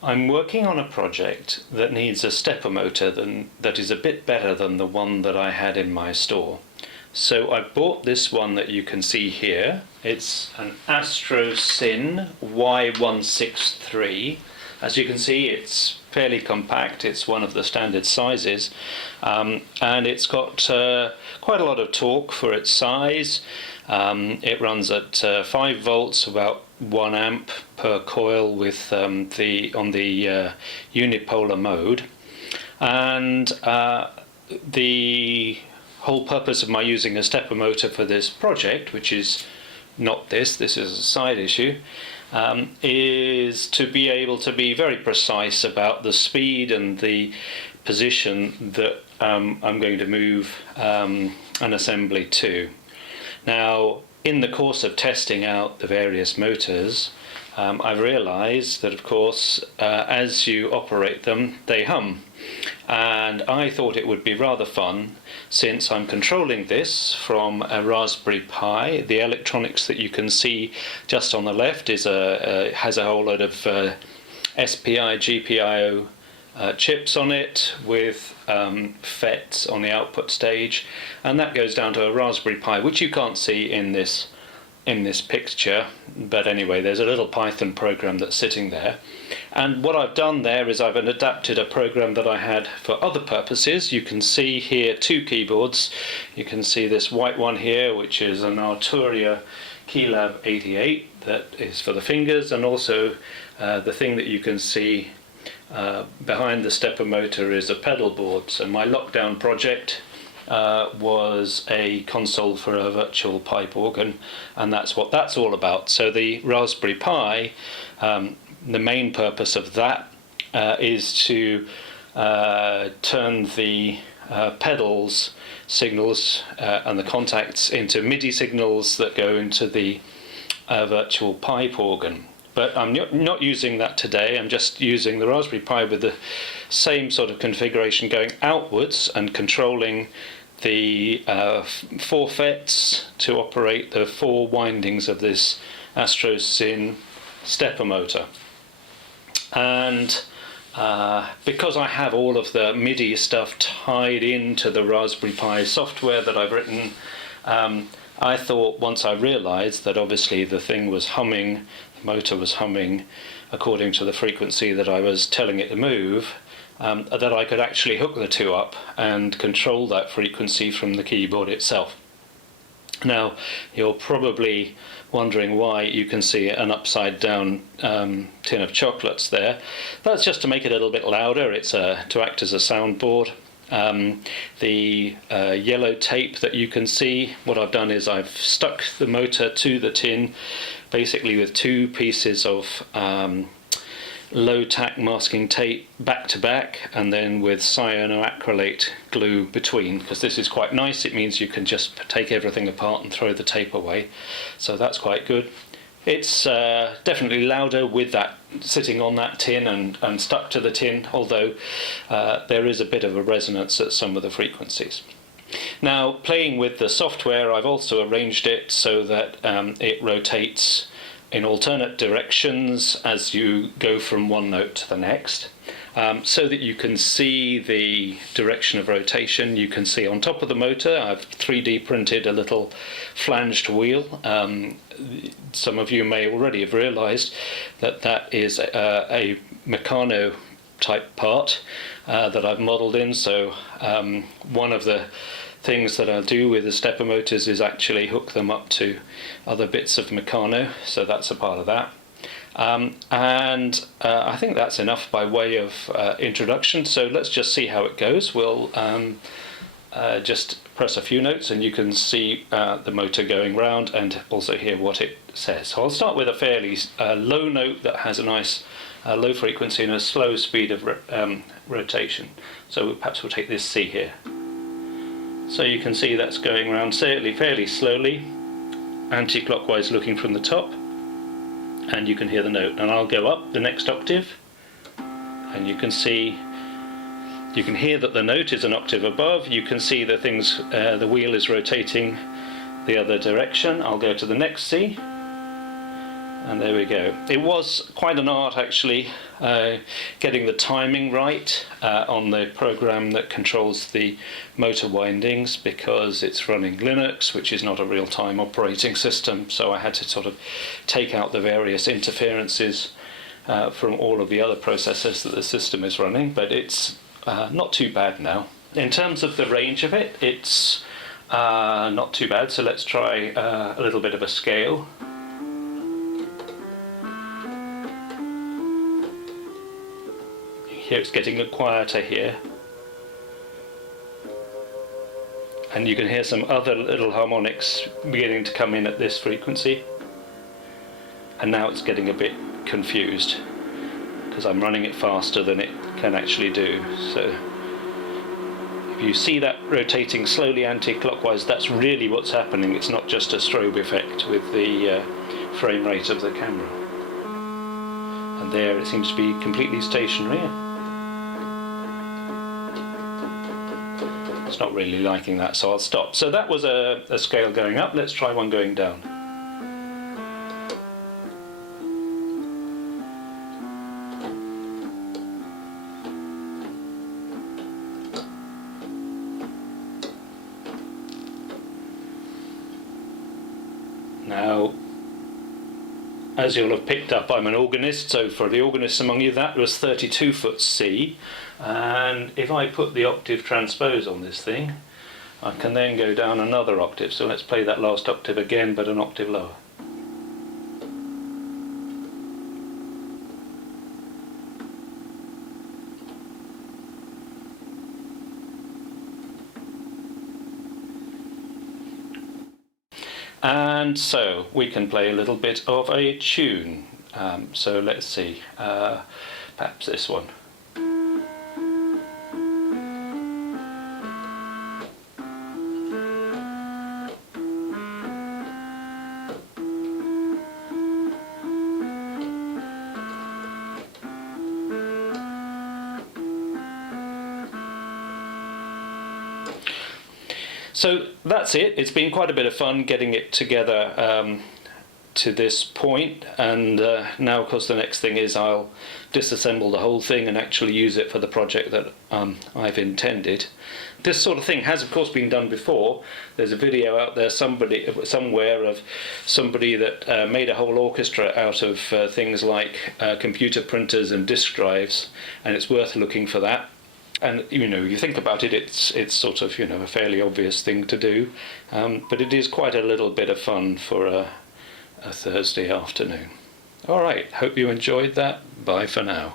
I'm working on a project that needs a stepper motor that is a bit better than the one that I had in my store. So I bought this one that you can see here. It's an Astrosyn Y163. As you can see, it's fairly compact. It's one of the standard sizes, and it's got quite a lot of torque for its size. It runs at 5 volts, about 1 amp per coil with on the unipolar mode, and the whole purpose of my using a stepper motor for this project, which is not this is a side issue, is to be able to be very precise about the speed and the position that I'm going to move an assembly to. Now, in the course of testing out the various motors, I've realized that, of course, as you operate them, they hum. And I thought it would be rather fun, since I'm controlling this from a Raspberry Pi. The electronics that you can see just on the left has a whole lot of SPI, GPIO chips on it with FETs on the output stage, and that goes down to a Raspberry Pi, which you can't see in this picture, but anyway, there's a little Python program that's sitting there. And what I've done there is I've adapted a program that I had for other purposes. You can see here 2 keyboards. You can see this white one here, which is an Arturia Keylab 88 that is for the fingers, and also the thing that you can see behind the stepper motor is a pedal board. So my lockdown project was a console for a virtual pipe organ, and that's what that's all about. So the Raspberry Pi, the main purpose of that is to turn the pedals signals and the contacts into MIDI signals that go into the virtual pipe organ. But I'm not using that today. I'm just using the Raspberry Pi with the same sort of configuration going outwards and controlling the 4 FETs to operate the 4 windings of this Astrosyn stepper motor. And because I have all of the MIDI stuff tied into the Raspberry Pi software that I've written, I thought, once I realized that obviously the thing was humming, the motor was humming according to the frequency that I was telling it to move, that I could actually hook the 2 up and control that frequency from the keyboard itself. Now, you're probably wondering why you can see an upside down tin of chocolates there. That's just to make it a little bit louder. It's to act as a soundboard. The yellow tape that you can see, what I've done is I've stuck the motor to the tin basically with 2 pieces of low tack masking tape back to back, and then with cyanoacrylate glue between, because this is quite nice. It means you can just take everything apart and throw the tape away, so that's quite good. It's definitely louder with that sitting on that tin and stuck to the tin, although there is a bit of a resonance at some of the frequencies. Now, playing with the software, I've also arranged it so that it rotates in alternate directions as you go from one note to the next, so that you can see the direction of rotation. You can see on top of the motor I've 3D printed a little flanged wheel. Some of you may already have realized that that is a Meccano type part that I've modeled in. So one of the things that I'll do with the stepper motors is actually hook them up to other bits of Meccano, so that's a part of that. And I think that's enough by way of introduction, so let's just see how it goes. We'll just press a few notes and you can see the motor going round and also hear what it says. So I'll start with a fairly low note that has a nice low frequency and a slow speed of rotation. So perhaps we'll take this C here. So you can see that's going around fairly slowly, anti-clockwise looking from the top, and you can hear the note. And I'll go up the next octave, and you can hear that the note is an octave above. You can see the wheel is rotating the other direction. I'll go to the next C, And there we go. It was quite an art actually, getting the timing right on the program that controls the motor windings, because it's running Linux, which is not a real-time operating system, so I had to sort of take out the various interferences from all of the other processors that the system is running, but it's not too bad now. In terms of the range of it, it's not too bad, so let's try a little bit of a scale. Here it's getting quieter here, and you can hear some other little harmonics beginning to come in at this frequency, and now it's getting a bit confused because I'm running it faster than it can actually do. So if you see that rotating slowly anti-clockwise, that's really what's happening. It's not just a strobe effect with the frame rate of the camera. And there it seems to be completely stationary. It's not really liking that, so I'll stop. So that was a scale going up. Let's try one going down. Now, as you'll have picked up, I'm an organist, so for the organists among you, that was 32 foot C. And if I put the octave transpose on this thing, I can then go down another octave. So let's play that last octave again, but an octave lower. And so we can play a little bit of a tune. So let's see, perhaps this one. So that's it. It's been quite a bit of fun getting it together to this point, and now of course the next thing is I'll disassemble the whole thing and actually use it for the project that I've intended. This sort of thing has of course been done before. There's a video out there somewhere of somebody that made a whole orchestra out of things like computer printers and disk drives, and it's worth looking for that. And you think about it, it's sort of a fairly obvious thing to do, but it is quite a little bit of fun for a Thursday afternoon. All right, hope you enjoyed that. Bye for now.